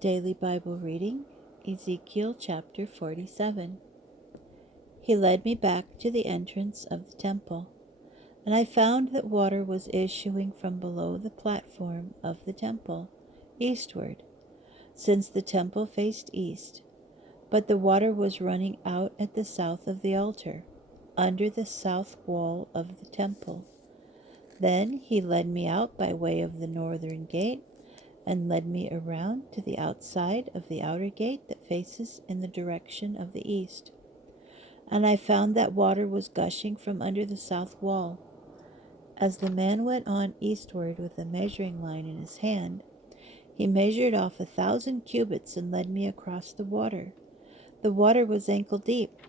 Daily Bible reading, Ezekiel chapter 47. He led me back to the entrance of the temple, and I found that water was issuing from below the platform of the temple, eastward, since the temple faced east. But the water was running out at the south of the altar, under the south wall of the temple. Then he led me out by way of the northern gate, and led me around to the outside of the outer gate that faces in the direction of the east. And I found that water was gushing from under the south wall. As the man went on eastward with a measuring line in his hand, he measured off 1,000 cubits and led me across the water. The water was ankle deep.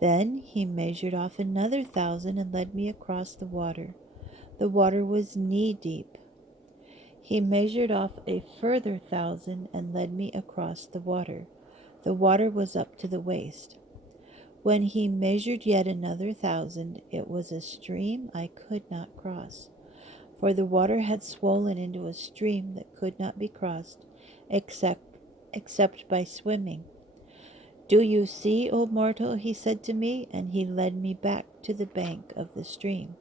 Then he measured off another 1,000 and led me across the water. The water was knee deep. He measured off a further 1,000 and led me across the water. The water was up to the waist. When he measured yet another 1,000, it was a stream I could not cross, for the water had swollen into a stream that could not be crossed except by swimming. "Do you see, O mortal?" he said to me, and he led me back to the bank of the stream.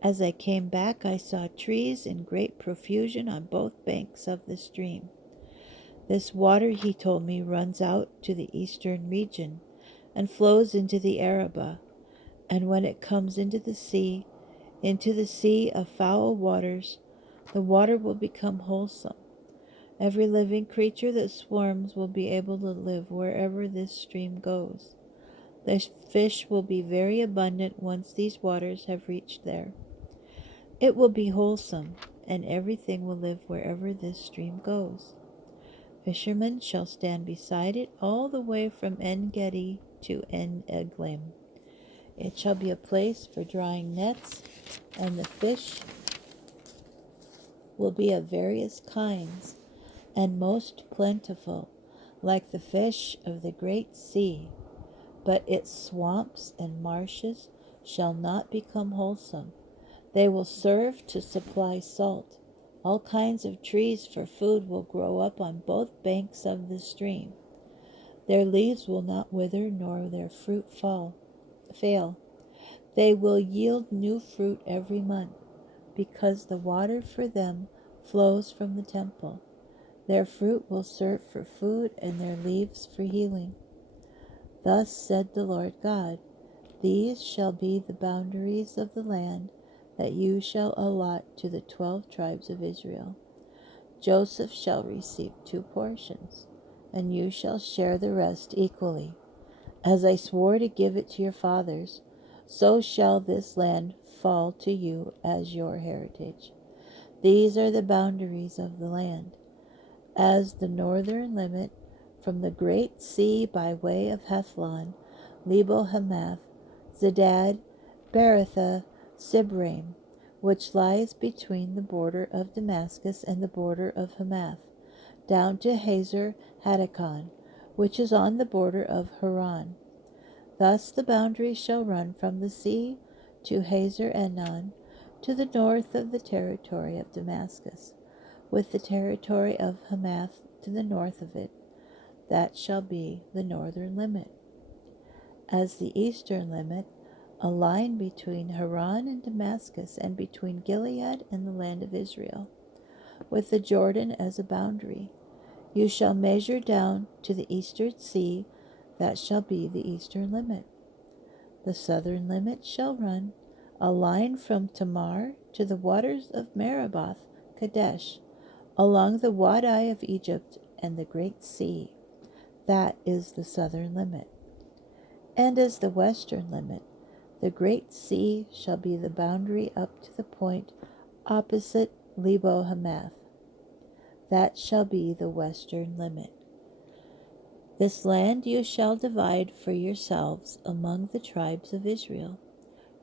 As I came back, I saw trees in great profusion on both banks of the stream. This water, he told me, runs out to the eastern region and flows into the Arabah, and when it comes into the sea of foul waters, the water will become wholesome. Every living creature that swarms will be able to live wherever this stream goes. The fish will be very abundant once these waters have reached there. It will be wholesome, and everything will live wherever this stream goes. Fishermen shall stand beside it all the way from En Gedi to En Eglaim. It shall be a place for drying nets, and the fish will be of various kinds, and most plentiful, like the fish of the great sea. But its swamps and marshes shall not become wholesome. They will serve to supply salt. All kinds of trees for food will grow up on both banks of the stream. Their leaves will not wither, nor their fruit fail. They will yield new fruit every month, because the water for them flows from the temple. Their fruit will serve for food, and their leaves for healing. Thus said the Lord God, these shall be the boundaries of the land that you shall allot to the 12 tribes of Israel. Joseph shall receive 2 portions, and you shall share the rest equally. As I swore to give it to your fathers, so shall this land fall to you as your heritage. These are the boundaries of the land. As the northern limit from the great sea by way of Hethlon, Lebo-Hamath, Zedad, Beratha, Sibraim, which lies between the border of Damascus and the border of Hamath, down to Hazar Hadakon, which is on the border of Haran. Thus the boundaries shall run from the sea to Hazar Enon, to the north of the territory of Damascus, with the territory of Hamath to the north of it. That shall be the northern limit. As the eastern limit, a line between Haran and Damascus, and between Gilead and the land of Israel, with the Jordan as a boundary. You shall measure down to the eastern sea, that shall be the eastern limit. The southern limit shall run a line from Tamar to the waters of Meraboth Kadesh, along the Wadi of Egypt and the great sea. That is the southern limit. And as the western limit, the great sea shall be the boundary up to the point opposite Lebo-Hamath. That shall be the western limit. This land you shall divide for yourselves among the tribes of Israel.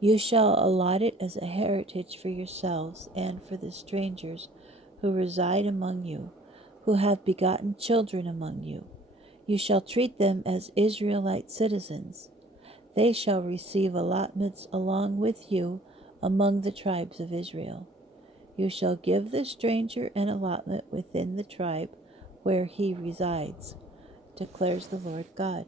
You shall allot it as a heritage for yourselves and for the strangers who reside among you, who have begotten children among you. You shall treat them as Israelite citizens. They shall receive allotments along with you among the tribes of Israel. You shall give the stranger an allotment within the tribe where he resides, declares the Lord God.